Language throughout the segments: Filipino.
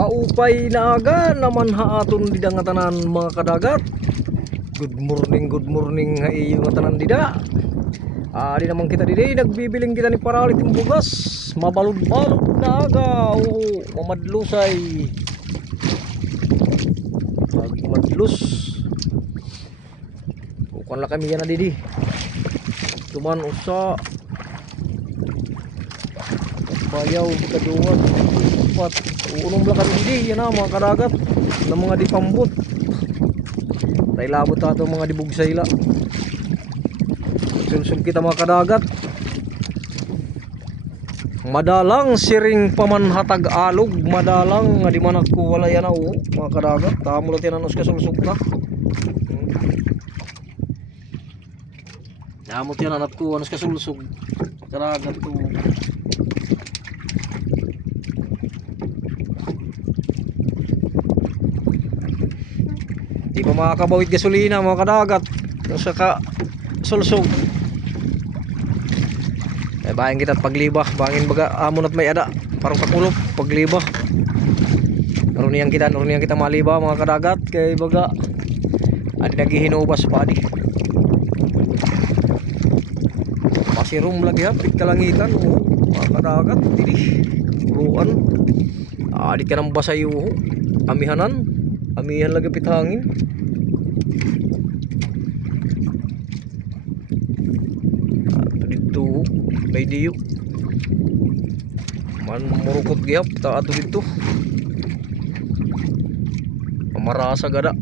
Maupay na aga naman haaton dida nga tanan mga kadagat. Good morning ha iyo nga tanan dida. Di naman kita didi nagbibiling kita ni paralit yung bugas. Mabalod-balod na aga. Oo, mamadlusay. Magmadlus. Bukan lang kami yan na didi. Cuman usa bayaw kaduwan pat unong lang kami didi yan na mga kadagat na mga dipambot tay labot ato mga dibugsay la sulsul kita mga kadagat madalang siring pamanhatag alog madalang nga di man ako wala yan o mga kadagat tamo lang tinanos ka sulsug na tamo tinanos ko anos ka sulsug kadagat ko di pa makakabawit gasolina mga kadagat sa ka sulsog eh bayan kita paglibah bangin baga amon at may ada parang kakulop paglibah naruniyan kita maliba mga kadagat kay baga adi naghihinubas pa adi pasirum lagi ha pit kalangitan mga kadagat didi buruan adi ka nang basayo amihan lagi pit hangin dito may diyo man murukot gihap ta ato dito marasa gada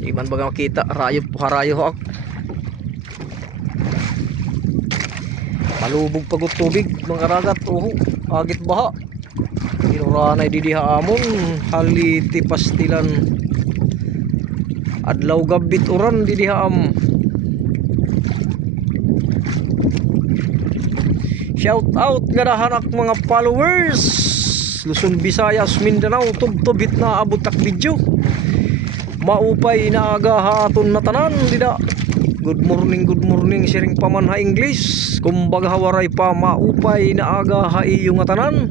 di man baga makita harayo ak malubog pagod tubig mga karagat agit baha inuranay didiha amon haliti pastilan adlaw gabit uran didiha am shout out nga dahanak mga followers Luzon, Visayas, Mindanao tubtubit na abot tak video maupay na aga haton na tanan dida good morning siring paman ha English kumbaga hawaray pa maupay na aga ha iyo nga tanan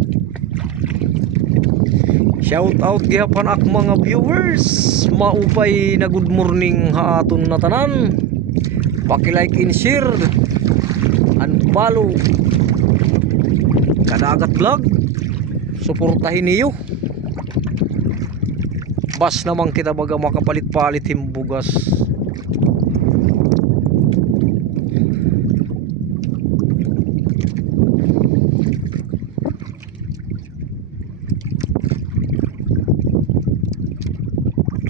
shout out gihapan ak mga viewers maupay na good morning ha aton na tanan paki-like and share and follow Kadagat Vlog suportahin niyo bas naman kita baga makapalit-palit himbugas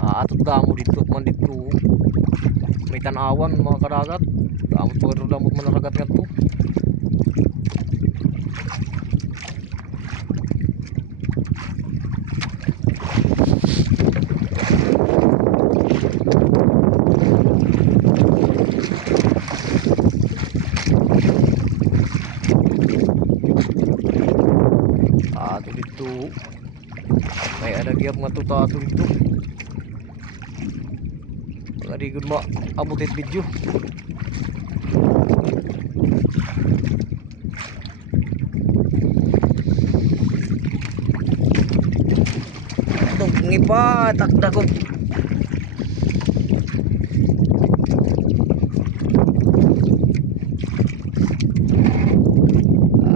atot damo dito man dito may tanawan mga kadagat damot man nakagat nga to ato dito may adagyap nga tuta ato dito di gud ma abutit video dog ngipa takda ko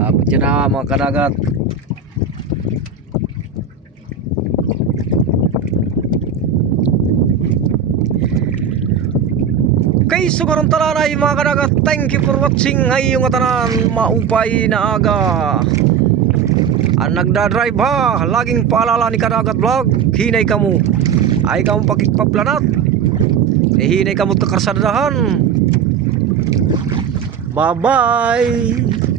abot na mga kadagat okay, so karon taranay mga kadagat, thank you for watching ngayong tanan maupay na aga ang nagdadrive ha laging paalala ni Kadagat Vlog hinay kamo ay kamo pagkipaplanat hinay kamo kakarsadadahan bye bye.